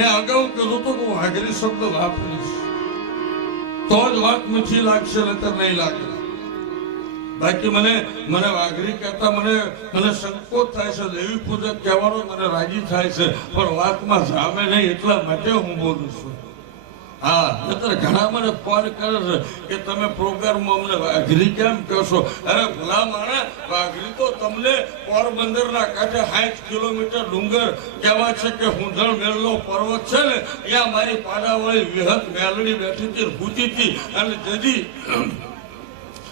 મેં અગાઉ કીધું તો હું હાજરી શબ્દ વાપરીશ. તો જ વાત મીઠી લાગશે નતર નહીં લાગે. બાકી મને મને વાઘરી કહેતા મને મને સંકોચ થાય છે, દેવી પૂજક કહેવાનો મને રાજી થાય છે, પણ વાતમાં જામે નહીં એટલા માટે હું બોલું છું. હા નતર ઘણા મને ફોન કરે છે કે તમે પ્રોગ્રામમાં વાઘરી કેમ કહો અરે ભલા વાઘરી તો તમને પોરબંદરના કાંઠે સાઠ કિલોમીટર ડુંગર કહેવાય છે કે હુંધણ મેળનો પર્વત છે ને, ત્યાં મારી પાડાવાળી વિહત મેલડી બેઠી હતી અને જજી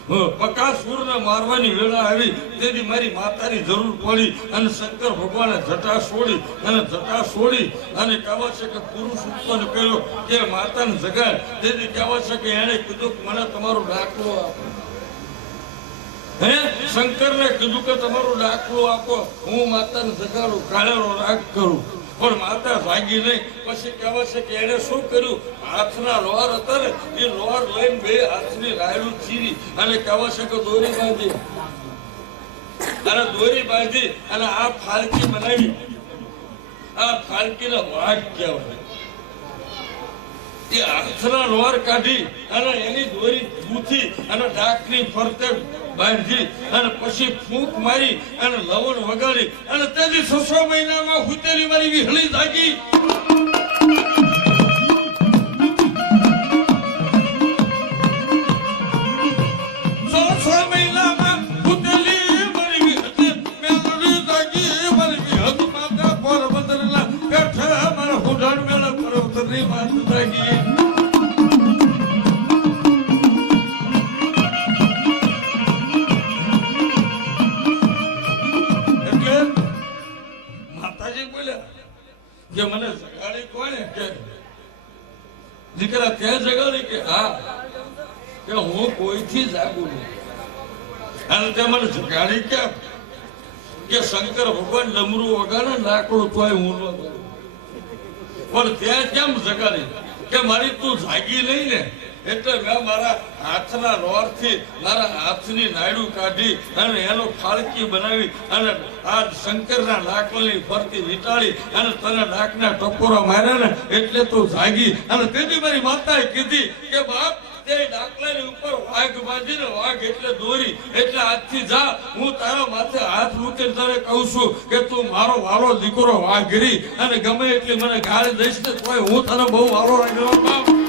બકાસુરને મારવાની વેળા આવી. તેથી મારી માતાની જરૂર પડી અને શંકર ભગવાને જટા છોડી અને જટા છોડી અને કહેવા છે કે પુરુષ ઉત્પન્ન કર્યો કે માતાને જગાડ તેથી કહેવા છે કે એણે કીધું કે મને તમારો દાખલો આપો. હે? શંકરને કીધું કે તમારો દાખલો આપો. હું માતાને જગાડું, કાળેરો રાગ કરું. પણ માતા ભાગી નહીં. પછી કહેવા છે કે એણે શું કર્યું? હાથના લોહાર હતા ને, એ લોહાર લઈને બે હાથની રાયડું ચીરી અને કહેવા છે કે દોરી બાંધી. અને દોરી બાંધી અને આ ફાલકી બનાવી. આ ફાલકીને વાઘ કહેવાય. એ હાથના લોહાર કાઢી અને એની દોરી ગૂંથી અને ડાકની ફરતે બાંધી અને પછી ફૂંક મારી અને લવણ વગાડી અને તેથી છસો મહિનામાં હુતેલી મારી વિહળી જાગી. છસો મહિનામાં કે મને જગાડી કોણે કે? દીકરા તે જગાડી કે? હા. કે હું કોઈથી જાગું નહીં. અને તે મને જગાડી કે? કે શંકર ભગવાન ડમરું વગાડે, લાકડું તોય હું ન. પણ ત્યાં કેમ જગાડી? કે મારી તું જાગી નહીં ને? એટલે મેં મારા હાથના રોરથી મારા હાથની નાયડું કાઢી અને એનો ફાળકી બનાવી અને આ શંકરના નાકલની ફરતી વીંટાળી અને તને નાકના ટકોરા માર્યા ને એટલે તું જાગી. અને તેથી મારી માતાએ કીધી કે બાપ વાઘ બાંધીને વાઘ એટલે દોરી. એટલે આજથી જા, હું તારા માથે હાથ મૂકીને તને કહું છું કે તું મારો વાલો દીકરો વાઘરી. અને ગમે એટલી મને ગાળી દઈશ ને તોય હું તને બહુ વારો રાખ્યો